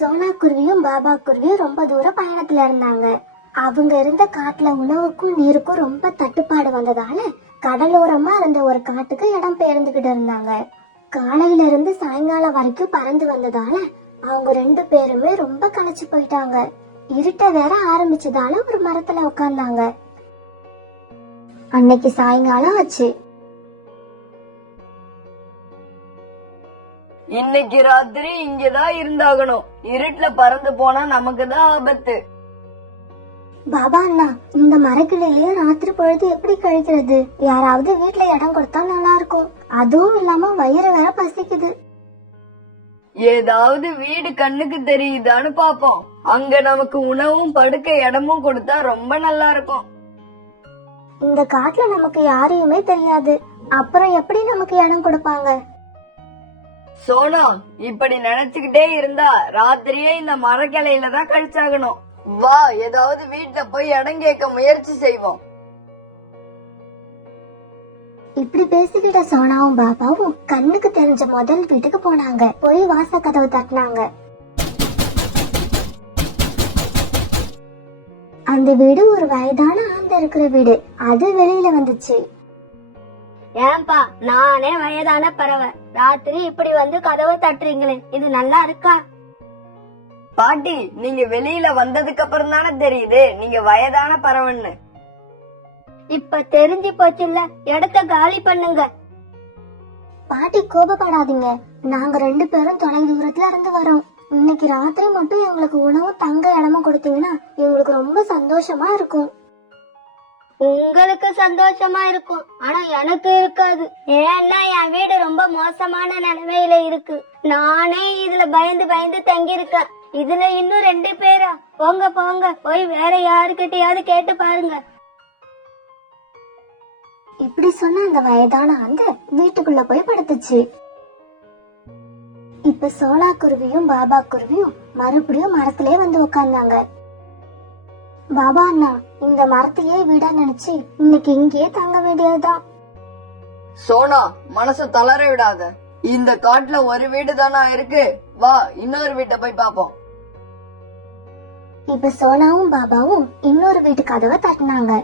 சோனா குருவியும் பாபா குருவியும் ரொம்ப தூர பயணத்துல இருந்தாங்க. அவங்க இருந்த காட்டுல உணவுக்கும் நீருக்கும் ரொம்ப தட்டுப்பாடு வந்ததால கடலோரமா இருந்த ஒரு காட்டுக்கு இடம் பெயர்ந்துகிட்டு இருந்தாங்க. காலையில இருந்து சாயங்காலம் வரைக்கும் பறந்து வந்ததால அவங்க 2 பேருமே ரொம்ப களைச்சு போயிட்டாங்க. இருட்ட வேற ஆரம்பிச்சதால ஒரு மரத்துல உட்கார்ந்தாங்க. அன்னைக்கு சாயங்காலம் ஆச்சு. இன்னைக்கு ராத்திரி இங்கதான் இருந்தாகணும். இருட்டுல பறந்து போனா நமக்கு தான் ஆபத்து. பாபா அண்ணா, இந்த மரக்கிளையிலேயே ராத்திரி பொழுது எப்படி கழிக்கிறது? யாராவது வீட்டுல இடம் கொடுத்தா நல்லா இருக்கும். அதுவும் இல்லாம வயிறு வேற பசிக்குது. ஏதாவது வீடு கண்ணுக்கு தெரியுதான்னு பாப்போம். அங்க நமக்கு உணவும் படுக்க இடமும் கொடுத்தா ரொம்ப நல்லா இருக்கும். இந்த காட்டுல நமக்கு யாரையுமே தெரியாது. அப்புறம் எப்படி நமக்கு இடம் கொடுப்பாங்க? சோனா, இப்படி நினைச்சுக்கிட்டே இருந்தா ராத்திரியே இந்த மரக்கிளையில தான் கழிச்சாகணும். வா, ஏதாவது வீட்டுல போய் இடம் கேட்க முயற்சி செய்வோம். இப்படி பேசிக்கிட்ட சோனாவும் பாபாவும் கண்ணுக்கு தெரிஞ்ச முதல் வீட்டுக்கு போனாங்க. போய் வாச கதவு தட்டினாங்க. அந்த வீடு ஒரு வயதான ஆண்ட இருக்கிற வீடு. அது வெளியில வந்துச்சு. ஏன்பா, நானே வயதான பறவை, ராத்திரி இப்படி வந்து கதவை தட்டுறீங்களே, இது நல்லா இருக்கா? பாட்டி, நீங்க வெளியில வந்ததுக்கு அப்புறம் தானே தெரியுது நீங்க வயதான பறவைன்னு. இப்ப தெரிஞ்சு போச்சுல்ல, இடத்த காலி பண்ணுங்க. பாட்டி கோபப்படாதீங்க. நாங்க 2 பேரும் தொலை தூரத்துல இருந்து வரோம். இன்னைக்கு ராத்திரி மட்டும் எங்களுக்கு உணவு தங்க இடமும் கொடுத்தீங்கன்னா எங்களுக்கு ரொம்ப சந்தோஷமா இருக்கும். உங்களுக்கு சந்தோஷமா இருக்கும், ஆனா எனக்கு இருக்காது. ஏன்னா என் வீடு ரொம்ப மோசமான நிலைமையில இருக்கு. நானே இதுல பயந்து பயந்து தங்கி இருக்கேன். இதுல இன்னும் 2 பேரா? போங்க போங்க, போய் வேற யாருக்கிட்டயாவது கேட்டு பாருங்க. இப்படி சொன்ன அந்த வயதான ஆந்த வீட்டுக்குள்ள போய் படுத்துச்சு. இப்ப சோனா குருவியும் பாபா குருவியும் மறுபடியும் மரத்திலே வந்து உட்கார்ந்தாங்க. பாபா அண்ணா, இந்த மரத்தையே வீடா நினைச்சு இன்னைக்கு இங்கேயே தங்க வேண்டியதுதான். சோனா, மனச தளர விடாத. இந்த காட்டுல ஒரு வீடு தானா இருக்கு. வா, இன்னொரு வீட்டை போய் பாப்போம். இப்ப சோனாவும் பாபாவும் இன்னொரு வீட்டு கதவை தட்டினாங்க.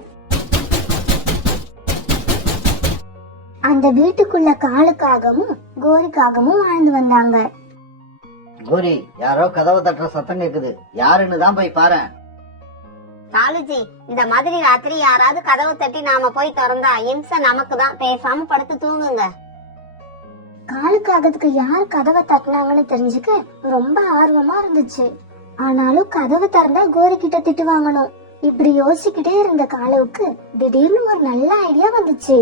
அந்த வீட்டுக்குள்ள காலுக்காகவும் கோரிக்காகவும் வாழ்ந்து வந்தாங்க. கோரி, யாரோ கதவை தட்டுற சத்தம் கேக்குது. யாருன்னு தான் போய் பாரு. காலுஜி, இந்த மாதிரி ராத்திரி யாராவது கதவை தட்டி நாம போய் திறந்தா இம்சை நமக்கு தான். பேசாம படுத்து தூங்குங்க. காலுக்காகத்துக்கு யார் கதவை தட்டினாங்கன்னு தெரிஞ்சுக்க ரொம்ப ஆர்வமா இருந்துச்சு. ஆனாலும் கதவை திறந்தா கோரி கிட்ட திட்டு வாங்கணும். இப்படி யோசிச்சுக்கிட்டே இருந்த காலுவுக்கு திடீர்னு ஒரு நல்ல ஐடியா வந்துச்சு.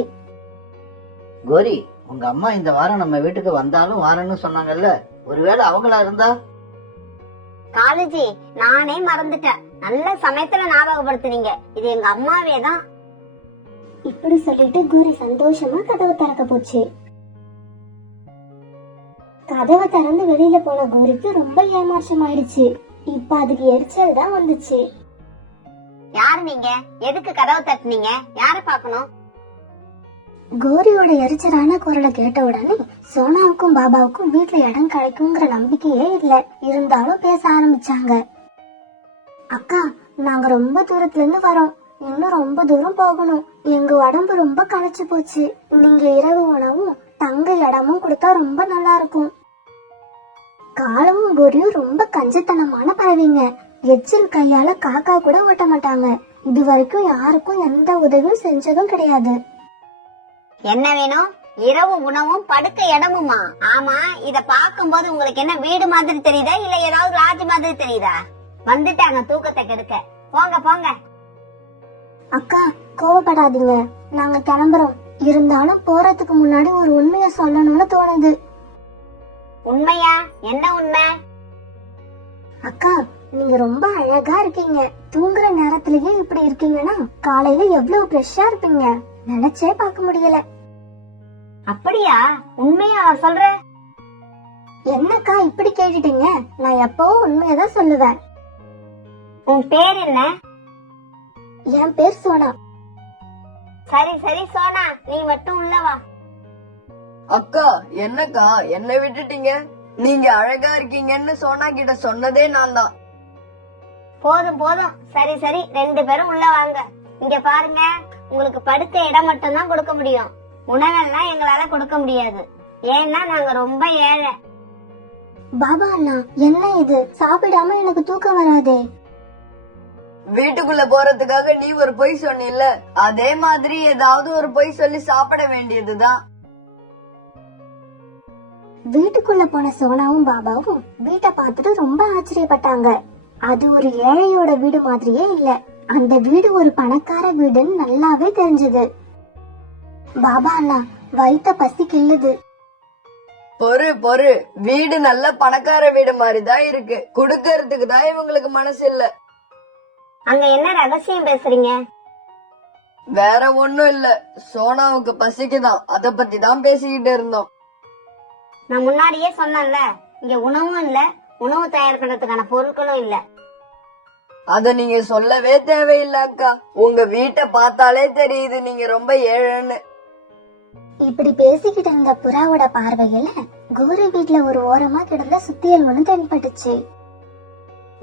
கோரி, உங்க அம்மா இந்த வாரம் நம்ம வீட்டுக்கு வந்தாலும் வாரன்னு சொன்னாங்கல்ல, ஒருவேளை அவங்களா இருந்தா? காலுஜி, நானே மறந்துட்டேன். நல்ல சமயத்துல ஞாபகப்படுத்துறீங்க. இது எங்க அம்மாவே தான். இப்படி சொல்லிட்டு கோரி சந்தோஷமா கதவை திறக்க போச்சு. கதவை திறந்து வெளியில போன கோரிக்கு ரொம்ப ஏமாற்றம் ஆயிடுச்சு. இப்ப அதுக்கு எரிச்சல் தான் வந்துச்சு. யாரு நீங்க? எதுக்கு கதவை தட்டுனீங்க? யார பாக்கணும்? கோரியோட எரிச்சலான குரலை கேட்ட உடனே சோனாவுக்கும் பாபாவுக்கும் வீட்டுல இடம் கிடைக்குங்கிற நம்பிக்கையே இல்ல. இருந்தாலும் பேச ஆரம்பிச்சாங்க. அக்கா, நாங்க ரொம்ப தூரத்துல இருந்து வரோம். இன்னும் ரொம்ப தூரம் போகணும். எங்க உடம்பு ரொம்ப களைச்சு போச்சு. நீங்க இரவு உணவும் தங்க இடமும் கொடுத்தா ரொம்ப நல்லா இருக்கும். காலமும் கோரியும் ரொம்ப கஞ்சத்தனமான பறவைங்க. எச்சில் கையால காக்கா கூட ஓட்ட மாட்டாங்க. இது வரைக்கும் யாருக்கும் எந்த உதவியும் செஞ்சதும் கிடையாது. என்ன வேணும்? இரவு உணவும் படுக்க இடமுமா? ஆமா, இத பாக்கும்போது உங்களுக்கு என்ன வீடு மாதிரி தெரியுதா, இல்ல ஏதாவது ராஜ் மாதிரி தெரியுதா? வந்துட்டாங்க தூக்கத்தை கெடுக்க. போங்க போங்க. அக்கா, கோவப்படாதீங்க. நாங்க கிளம்புறோம். இருந்தாலும் போறதுக்கு முன்னாடி ஒரு உண்மைய சொல்லணும்னு தோணுது. உண்மையா? என்ன உண்மை? அக்கா, நீங்க ரொம்ப அழகா இருக்கீங்க. தூங்குற நேரத்திலேயே இப்படி இருக்கீங்கன்னா காலையில எவ்வளவு ஃப்ரெஷ்ஷா இருப்பீங்க. நினைச்சே பார்க்க முடியல. அப்படியா? உண்மையா சொல்ற? என்னக்கா இப்படி கேட்டுட்டீங்க? நான் எப்பவும் உண்மையதான் சொல்லுவேன். உன் பேர் என்ன? என் பேர் சோனா. சரி சரி சோனா, நீ மட்டும் உள்ள வா. அக்கா, என்னக்கா என்ன விட்டுட்டீங்க? நீங்க அழகா இருக்கீங்கன்னு சோனா கிட்ட சொன்னதே நான் தான். போதும் போதும், சரி சரி, 2 பேரும் உள்ள வாங்க. இங்க பாருங்க, உங்களுக்கு படுக்க இடம் மட்டும் தான் கொடுக்க முடியும். உணவெல்லாம் எங்களால கொடுக்க முடியாது. ஏன்னா நாங்க ரொம்ப ஏழை. பாபா அண்ணா, என்ன இது? சாப்பிடாம எனக்கு தூக்கம் வராதே. வீட்டுக்குள்ள போறதுக்காக நீ ஒரு பொய் சொன்னில்ல, அதே மாதிரி ஏதாவது ஒரு பொய் சொல்லி சாப்பிட வேண்டியதுதான். வீட்டுக்குள்ள போன சோனாவும் பாபாவும் வீட்டை பார்த்துட்டு ரொம்ப ஆச்சரியப்பட்டாங்க. அது ஒரு ஏழையோட வீடு மாதிரியே இல்ல. அந்த வீடு ஒரு பணக்கார வீடுன்னு நல்லாவே தெரிஞ்சது. பாபா அண்ணா, வயித்த பசி கிள்ளுது. பொறு வீடு நல்ல பணக்கார வீடு மாதிரிதான் இருக்கு. குடுக்கறதுக்கு தான் இவங்களுக்கு மனசு இல்ல. அங்க என்ன ரகசியம் பேசுறீங்க? வேற ஒண்ணும் இல்ல, சோனாவுக்கு பசிக்குதான், அத பத்தி தான் பேசிக்கிட்டு இருந்தோம். நான் முன்னாடியே சொன்னேன்ல, இங்க உணவும் இல்ல, உணவு தயார் பண்றதுக்கான பொருட்களும் இல்ல. அத நீங்க சொல்லவே தேவையில்ல அக்கா. உங்க வீட்டை பார்த்தாலே தெரியுது நீங்க ரொம்ப ஏழைன்னு. இப்படி பேசிக்கிட்டு இருந்த புறாவோட பார்வையில கோரி வீட்ல ஒரு ஓரமா கிடந்த சுத்தியல் ஒண்ணு தென்பட்டுச்சு.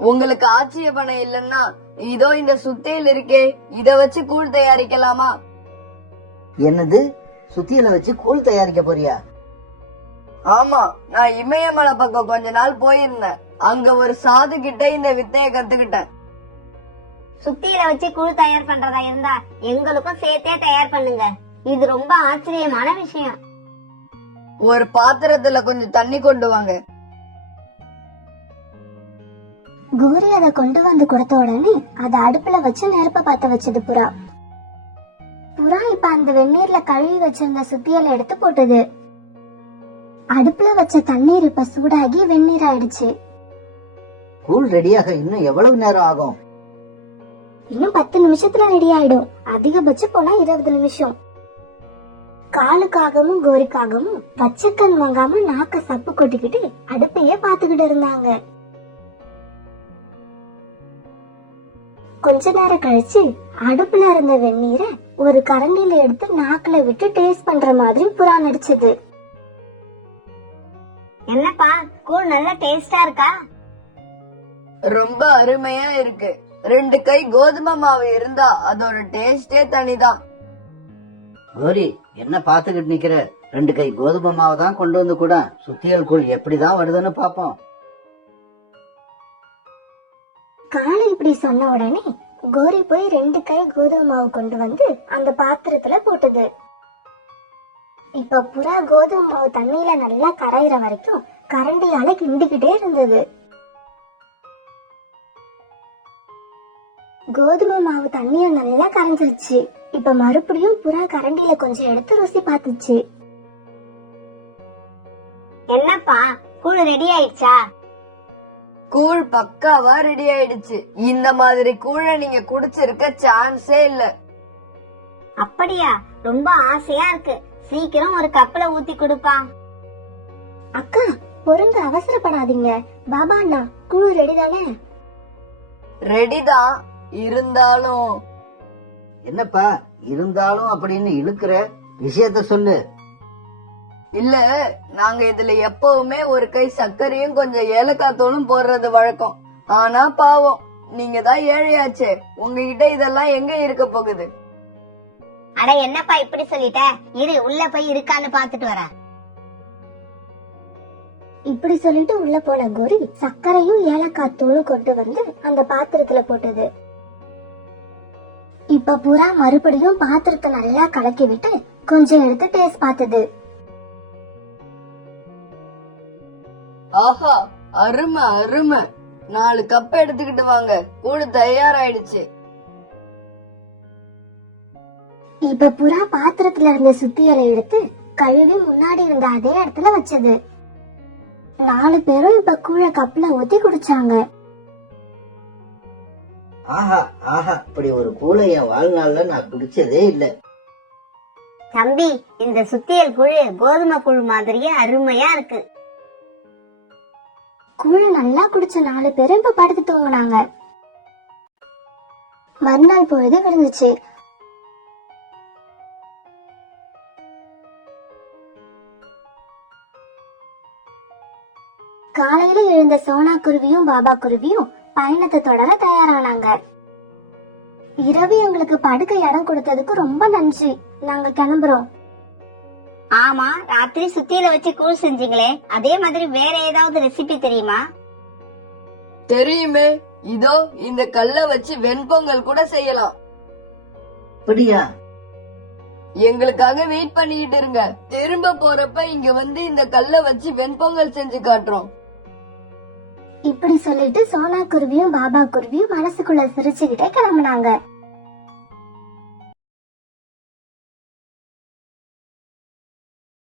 உங்களுக்கு ஆட்சிய பணம் இல்லன்னா இதோ இந்த சுத்தியல் இருக்கே, இத வச்சு கூழ் தயாரிக்கலாமா? என்னது, சுத்தியலை வச்சு கூழ் தயாரிக்க போறியா? ஆமா, நான் இமயமலை பக்கம் கொஞ்ச நாள் போயிருந்தேன். அங்க ஒரு சாது கிட்ட இந்த வித்தைய கத்துக்கிட்டேன். சுத்தியில வச்சு கூழ் தயார் பண்றதா இருந்தா எங்களுக்கும் சேர்த்தே தயார் பண்ணுங்க. இது ரொம்ப ஆச்சரியமான விஷயம். ஒரு பாத்திரத்துல கொஞ்சம் தண்ணி கொண்டு வாங்க. கோரி அதை கொண்டு வந்து கொடுத்த உடனே அதை அடுப்புல வச்சு நெருப்ப பத்த வச்சது புறா. புறா இப்ப அந்த வெந்நீர்ல கழுவி வச்சிருந்த சுத்தியலை எடுத்து போட்டது. அடுப்புல வச்ச தண்ணீர் இப்ப சூடாகி வெந்நீர் ஆயிடுச்சு. கூழ் ரெடியாக இன்னும் எவ்வளவு நேரம் ஆகும்? இன்னும் 10 நிமிஷத்துல ரெடி ஆயிடும். அதிகபட்சம் போனா 20 நிமிஷம். காலுக்காகவும் கோரிக்காகவும் பச்சைக்கண் வாங்காம நாக்க சப்பு கொட்டிக்கிட்டு அடுப்பையே பாத்துக்கிட்டு இருந்தாங்க. கொஞ்ச நேரம் கழிச்சு அடுப்புல இருந்த வெந்நீரை ஒரு கரண்டில எடுத்து நாக்குல விட்டு டேஸ்ட் பண்ற மாதிரி புறா நடிச்சது. என்னப்பா, கூழ் நல்ல டேஸ்டா இருக்கா? ரொம்ப அருமையா இருக்கு. 2 கை கோதுமை மாவு இருந்தா அதோட டேஸ்டே தனிதான். கோரி, என்ன பாத்துக்கிட்டு நிக்கிற? 2 கை கோதுமை மாவு தான் கொண்டு வந்து கூட சுத்தியல் கூழ் எப்படிதான் வருதுன்னு பாப்போம். காளை இப்படி சொன்ன உடனே கோரி போய் 2 கை கோதுமை மாவு கொண்டு வந்து அந்த பாத்திரத்துல போட்டது. இப்ப புறா கோதுமை மாவு தண்ணியில நல்லா கரையிற வரைக்கும் கரண்டியால கிண்டிக்கிட்டே இருந்தது. கோதுமை மாவு தண்ணிய நல்லா கரைஞ்சிருச்சு. இப்ப மறுபடியும் புறா கரண்டியில கொஞ்சம் எடுத்து ருசி பார்த்துச்சு. என்னப்பா, கூழ் ரெடி ஆயிடுச்சா? கூழ் பக்காவா ரெடி ஆயிடுச்சு. இந்த மாதிரி கூழ நீங்க குடிச்சிருக்க சான்ஸே இல்ல. அப்படியா? ரொம்ப ஆசையா இருக்கு. சீக்கிரம் ஒரு கப்பல ஊத்தி கொடுப்பா. அக்கா, பொறுங்க, அவசரப்படாதீங்க. பாபா அண்ணா, குழு ரெடி தானே? ரெடிதான், இருந்தாலும் என்னப்பா இருந்தாலும் அப்படின்னு இழுக்கிற? விஷயத்த சொல்லு. இல்ல, நாங்க இதுல எப்பவுமே ஒரு கை சர்க்கரையும் கொஞ்சம் ஏலக்காய் தூளும் போடுறது வழக்கம். ஆனா பாவம், நீங்க தான் ஏழையாச்சே, உங்ககிட்ட இதெல்லாம் எங்க இருக்க போகுது? அட என்னப்பா இப்படி சொல்லிட்ட? இரு, உள்ள போய் இருக்கான்னு பாத்துட்டு வர. இப்படி சொல்லிட்டு உள்ள போன கோரி சர்க்கரையும் ஏலக்காய் தூளும் கொண்டு வந்து அந்த பாத்திரத்துல போட்டது. இப்ப புறா மறுபடியும் பாத்திரத்தை நல்லா கலக்கி விட்டு கொஞ்சம் எடுத்து டேஸ்ட் பார்த்தது. ஆஹா, அருமை அருமை. 4 கப் எடுத்துக்கிட்டு வாங்க, கூழ் தயாராயிடுச்சு. இப்ப புறா பாத்திரத்துல இருந்த சுத்தியலை எடுத்து கழுவி முன்னாடி இருந்த அதே இடத்துல வச்சது. 4 பேரும் இப்ப கூழ கப்ல ஊத்தி குடிச்சாங்க. ஆஹா ஆஹா, இப்படி ஒரு கூழை என் வாழ்நாள்ல நான் குடிச்சதே இல்ல. தம்பி, இந்த சுத்தியல் கூழ் கோதுமை கூழ் மாதிரியே அருமையா இருக்கு. கூழ நல்லா குடிச்ச 4 பேரும் இப்ப படுத்து தூங்குனாங்க. மறுநாள் பொழுது விழுந்துச்சு. காலையில எழுந்த சோனா குருவியும் பாபா குருவியும் பயணத்தை தொடர தயாரானாங்க. இரவு எங்களுக்கு படுக்க இடம் கொடுத்ததுக்கு ரொம்ப நன்றி. நாங்க கிளம்புறோம். ஆமா, ராத்திரி சுத்தியில வச்சு கூழ் செஞ்சீங்களே, அதே மாதிரி வேற ஏதாவது ரெசிபி தெரியுமா? தெரியுமே, இதோ இந்த கல்லை வச்சு வெண்பொங்கல் கூட செய்யலாம். அப்படியா? எங்களுக்காக வெயிட் பண்ணிட்டு இருங்க. திரும்ப போறப்ப இங்க வந்து இந்த கல்லை வச்சு வெண்பொங்கல் செஞ்சு காட்டுறோம். இப்படி சொல்லிட்டு சோனா குருவியும் பாபா குருவியும் மனசுக்குள்ள சிரிச்சுக்கிட்டே கிளம்புனாங்க.